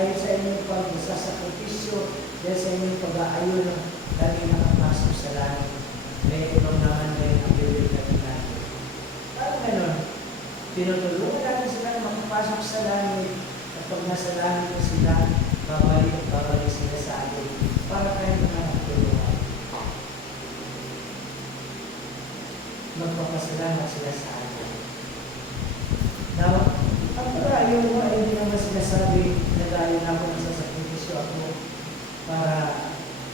dahil sa inyong pagsasakripisyo, dahil sa inyong pag-aayon, kami nakapasok sa langit. May ibang naman kayo ang bibig natin. Parang gano'n, tinutulungan natin sila na makapasok sa langit, at pag nasa langit na sila, babalik sila sa atin para tayo na magtulungan. Magpapasalamat sila sa atin. Now, ang pag-aayon mo ay hindi naman sinasabi nag-aayon ako ng sasakripisyo ako para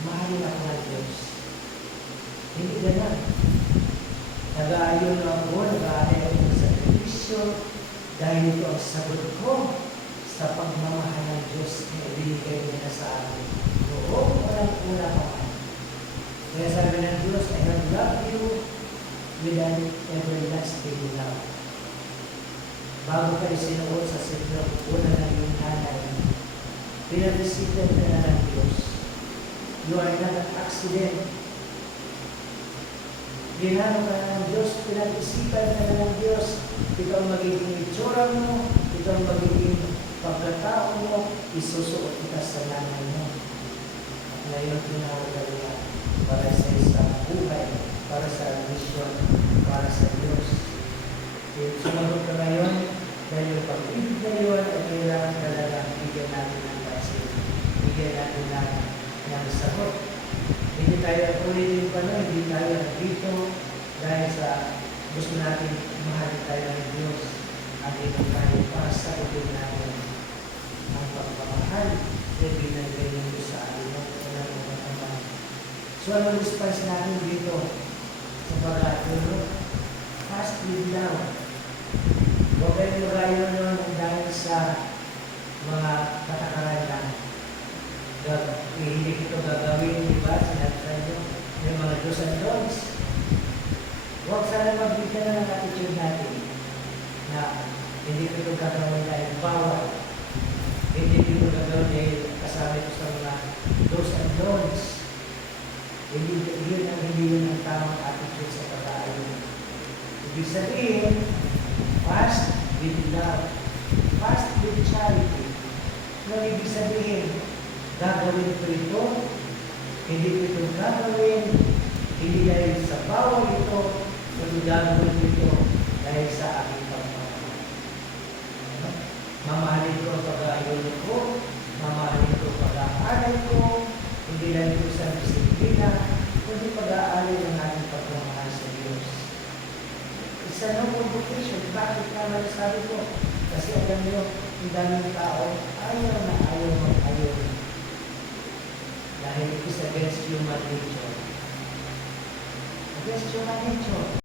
mahalin ako ng Diyos. Hindi ganun. Nag-aayon ako, nag-aayon ako ng sakripisyo dahil ito ang sagot ko sa pagmamahal ng Diyos na ibinigay niya sa akin. Oo, walang-una pa man. Kaya sabi ng Diyos, I have loved you with an everlasting love. Bago kayo sinuot sa silang una ng iyong nanay, pinag-isipan ka na ng Diyos. You are not an accident. Ginano ka na ng Diyos, pinag-isipan ka na ng Diyos. Ito ang magiging itsura mo, ito ang magiging pagkatao mo, isusuot kita sa nanay mo. At ngayon, tinawag ka niya para sa isang buhay, para sa mission, para sa Diyos. Sumagot ka ngayon, dahil yung pag-ibig na yun, ay kailangan talaga bigyan natin ng pasin. Bigyan natin ng sagot. Hindi tayo ulitin pa na, hindi tayo dito dahil sa gusto natin mahalin tayo ng Diyos at ito tayo para sa ibig natin ang pagmamahal na binagay nito sa atin ng unang naman. So, anong response natin dito sa pag-aayon? Fast with love. Huwag kayong magayon nun dahil sa mga katakaran lang. Hindi ito gagawin, di ba? Sinabi sa inyo, may mga do's and don'ts. Huwag sana magbigyan na ng attitude natin na hindi ko ito gagawin dahil bawal. Hindi ko ito gagawin dahil kasama ito sa mga do's and don'ts. Hindi yun ang tamang attitude sa pag-aayon. Ibig sabihin, fast with love, fast with charity. Nung ibig sabihin, gagawin ko ito, hindi ko ito gagawin, hindi dahil sa bawal ito, kundi gagawin ko ito dahil sa aking pagmamahal. Mamahalin ko ang pag-aayon ko, mamahalin ko ang pag-aaral ko, hindi dahil ko sa disiplina, kundi pag-aaral ng ating pagmamahal sa Diyos. It's a noble vocation. Bakit naman sabi ko? Kasi alam nyo, ang daming tao, ayaw na ayaw mag-ayaw. Dahil it is against human nature. Against human nature.